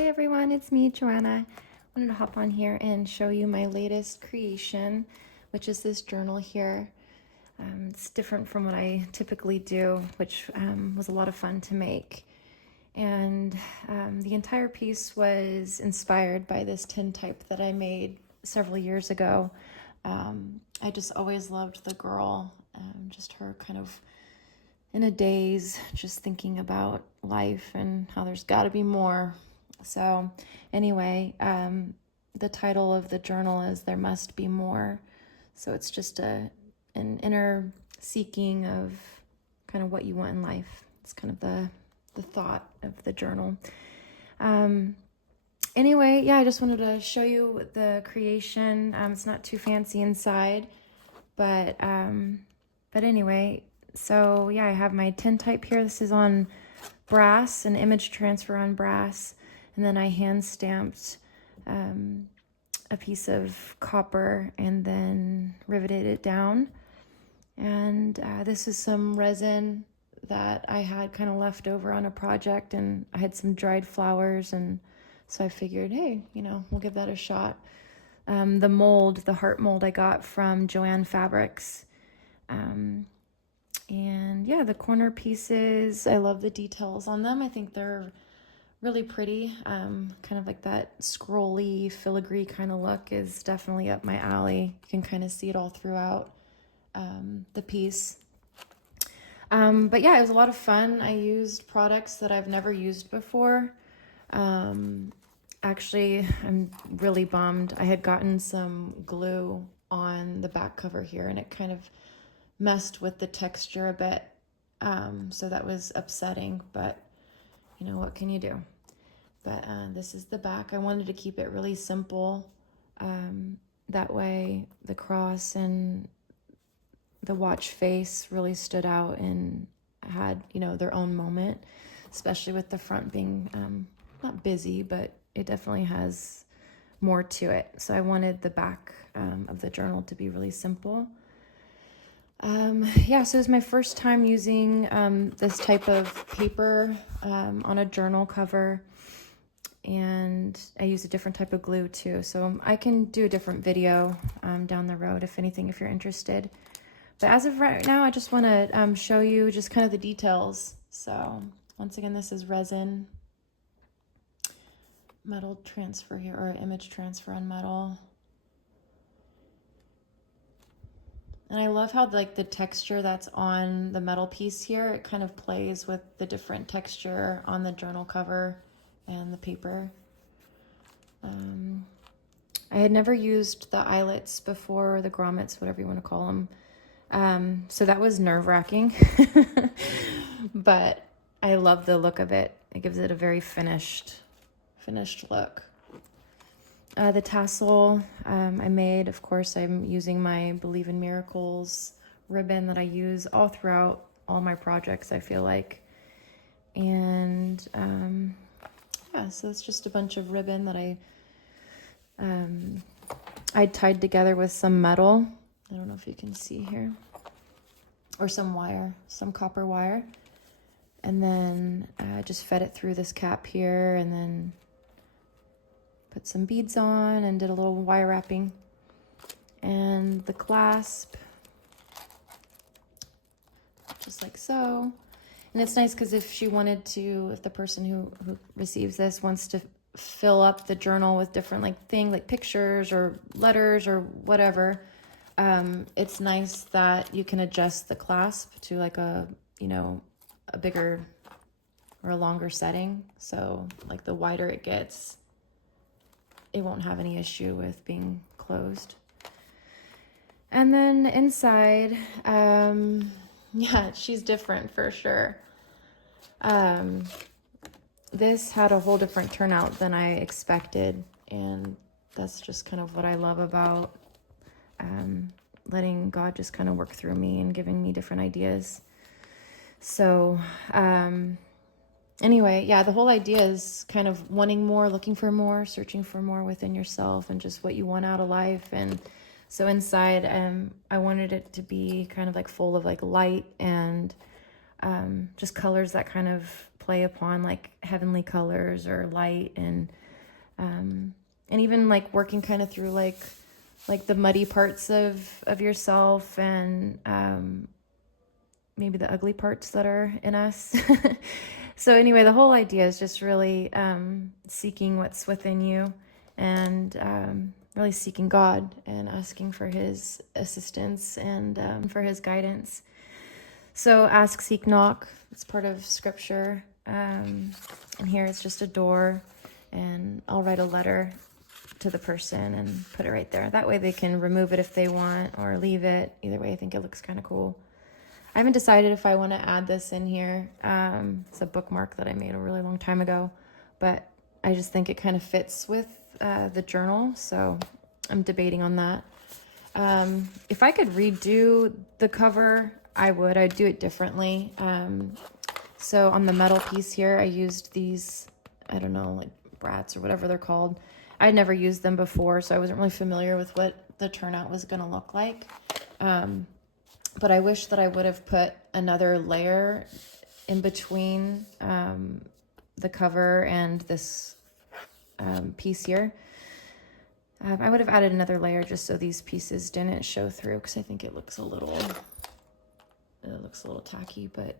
Hi everyone, it's me, Joanna. I wanted to hop on here and show you my latest creation, which is this journal here. It's different from what I typically do, which was a lot of fun to make. And the entire piece was inspired by this tintype that I made several years ago. I just always loved the girl, just her kind of in a daze, just thinking about life and how there's got to be more. So anyway, the title of the journal is There Must Be More. So it's just an inner seeking of kind of what you want in life. It's kind of the thought of the journal. Anyway, yeah, I just wanted to show you the creation. It's not too fancy inside, but anyway, so yeah, I have my tintype here. This is on brass, an image transfer on brass. And then I hand stamped a piece of copper and then riveted it down. And this is some resin that I had kind of left over on a project, and I had some dried flowers, and so I figured, hey, we'll give that a shot. The mold, the heart mold, I got from Joanna fabrics. And yeah, the corner pieces, I love the details on them. I think they're really pretty. Kind of like that scrolly, filigree kind of look is definitely up my alley. You can kind of see it all throughout the piece. But yeah, it was a lot of fun. I used products that I've never used before. Actually, I'm really bummed. I had gotten some glue on the back cover here, and it kind of messed with the texture a bit. So that was upsetting, but what can you do? But this is the back. I wanted to keep it really simple. That way the cross and the watch face really stood out and had, their own moment, especially with the front being not busy, but it definitely has more to it. So I wanted the back of the journal to be really simple. Yeah, so it was my first time using this type of paper on a journal cover, and I use a different type of glue too. So I can do a different video down the road, if anything, if you're interested. But as of right now, I just want to show you just kind of the details. So once again, this is resin, metal transfer here, or image transfer on metal. And I love how the texture that's on the metal piece here, it kind of plays with the different texture on the journal cover and the paper. I had never used the eyelets before, or the grommets, whatever you want to call them. So that was nerve-wracking, but I love the look of it. It gives it a very finished look. The tassel I made, of course, I'm using my Believe in Miracles ribbon that I use all throughout all my projects, I feel like. And yeah, so it's just a bunch of ribbon that I tied together with some metal. I don't know if you can see here. Or some wire, some copper wire. And then I just fed it through this cap here, and then put some beads on and did a little wire wrapping. And the clasp, just like so. And it's nice because if the person who receives this wants to fill up the journal with different like pictures or letters or whatever, it's nice that you can adjust the clasp to like a bigger or a longer setting. So like the wider it gets, it won't have any issue with being closed. And then inside, yeah, she's different for sure. This had a whole different turnout than I expected, and that's just kind of what I love about letting God just kind of work through me and giving me different ideas. So anyway, yeah, the whole idea is kind of wanting more, looking for more, searching for more within yourself and just what you want out of life. And so inside, I wanted it to be kind of like full of like light and just colors that kind of play upon like heavenly colors or light, and even like working kind of through like the muddy parts of yourself, and maybe the ugly parts that are in us. So anyway, the whole idea is just really seeking what's within you, and really seeking God and asking for his assistance and for his guidance. So ask, seek, knock. It's part of scripture. And here it's just a door, and I'll write a letter to the person and put it right there. That way they can remove it if they want, or leave it. Either way, I think it looks kind of cool. I haven't decided if I want to add this in here. It's a bookmark that I made a really long time ago, but I just think it kind of fits with the journal, so I'm debating on that. If I could redo the cover, I would. I'd do it differently. So on the metal piece here, I used these, I don't know, like brats or whatever they're called. I'd never used them before, so I wasn't really familiar with what the turnout was going to look like. But I wish that I would have put another layer in between the cover and this piece here. I would have added another layer just so these pieces didn't show through, because I think it looks a little tacky, but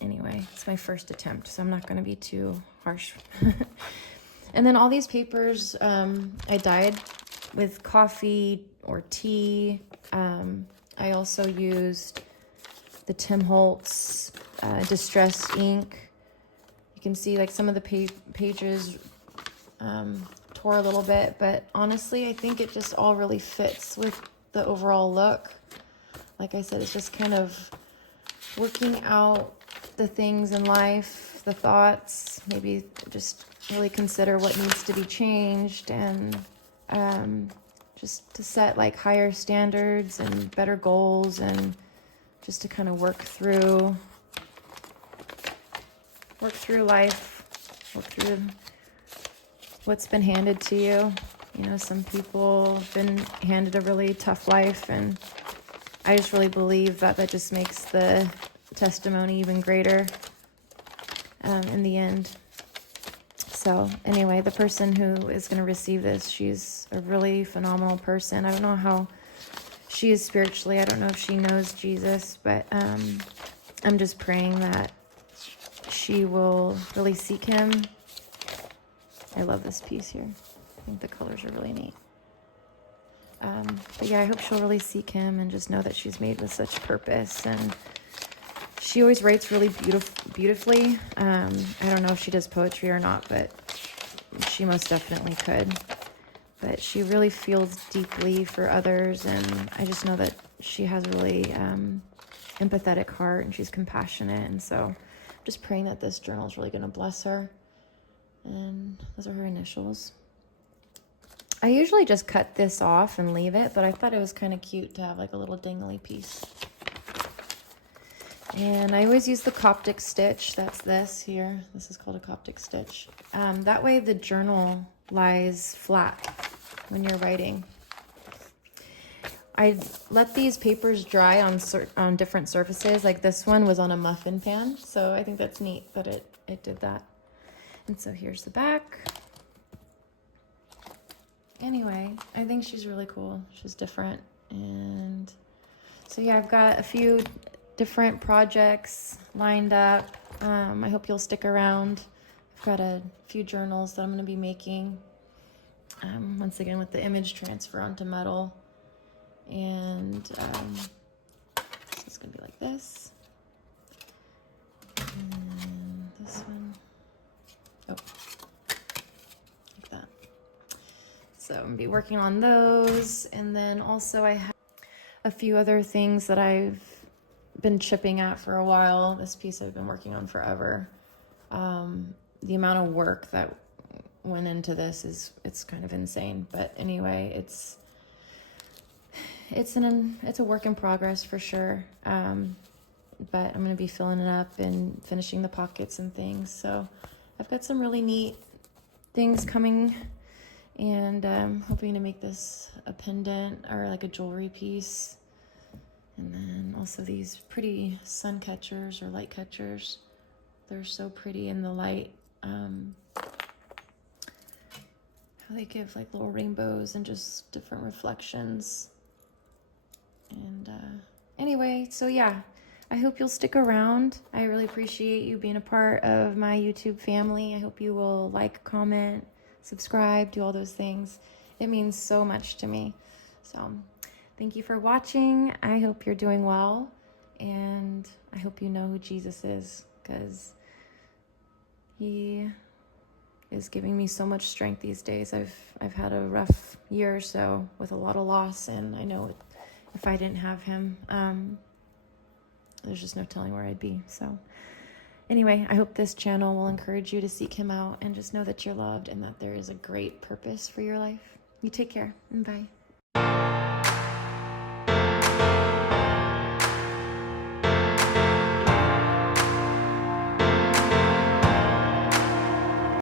anyway, it's my first attempt, so I'm not going to be too harsh. And then all these papers I dyed with coffee or tea. I also used the Tim Holtz distress ink. You can see like some of the pages tore a little bit, but honestly, I think it just all really fits with the overall look. Like I said, it's just kind of working out the things in life, the thoughts, maybe just really consider what needs to be changed, and just to set like higher standards and better goals, and just to kind of work through life, work through what's been handed to you. You know, some people have been handed a really tough life, and I just really believe that just makes the testimony even greater in the end. So anyway, the person who is going to receive this, she's a really phenomenal person. I don't know how she is spiritually. I don't know if she knows Jesus, but I'm just praying that she will really seek him. I love this piece here. I think the colors are really neat. But yeah, I hope she'll really seek him and just know that she's made with such purpose. And she always writes really beautifully. I don't know if she does poetry or not, but she most definitely could. But she really feels deeply for others, and I just know that she has a really empathetic heart, and she's compassionate. And so I'm just praying that this journal is really going to bless her. And those are her initials. I usually just cut this off and leave it, but I thought it was kind of cute to have like a little dangly piece. And I always use the Coptic stitch. That's this here. This is called a Coptic stitch. That way the journal lies flat when you're writing. I let these papers dry on different surfaces. Like this one was on a muffin pan, so I think that's neat that it did that. And so here's the back. Anyway, I think she's really cool. She's different. And so yeah, I've got a few different projects lined up. I hope you'll stick around. I've got a few journals that I'm going to be making. Once again with the image transfer onto metal. And so it's going to be like this. And this one. Oh, like that. So I'm going to be working on those. And then also I have a few other things that I've been chipping at for a while. This piece I've been working on forever. The amount of work that went into this it's kind of insane. But anyway, it's a work in progress for sure. But I'm going to be filling it up and finishing the pockets and things. So I've got some really neat things coming, and I'm hoping to make this a pendant or like a jewelry piece. And then also these pretty sun catchers or light catchers. They're so pretty in the light. How they give like little rainbows and just different reflections. And anyway, so yeah, I hope you'll stick around. I really appreciate you being a part of my YouTube family. I hope you will like, comment, subscribe, do all those things. It means so much to me. So thank you for watching. I hope you're doing well, and I hope you know who Jesus is, because he is giving me so much strength these days. I've had a rough year or so with a lot of loss, and I know if I didn't have him, there's just no telling where I'd be. So anyway, I hope this channel will encourage you to seek him out and just know that you're loved and that there is a great purpose for your life. You take care, and bye.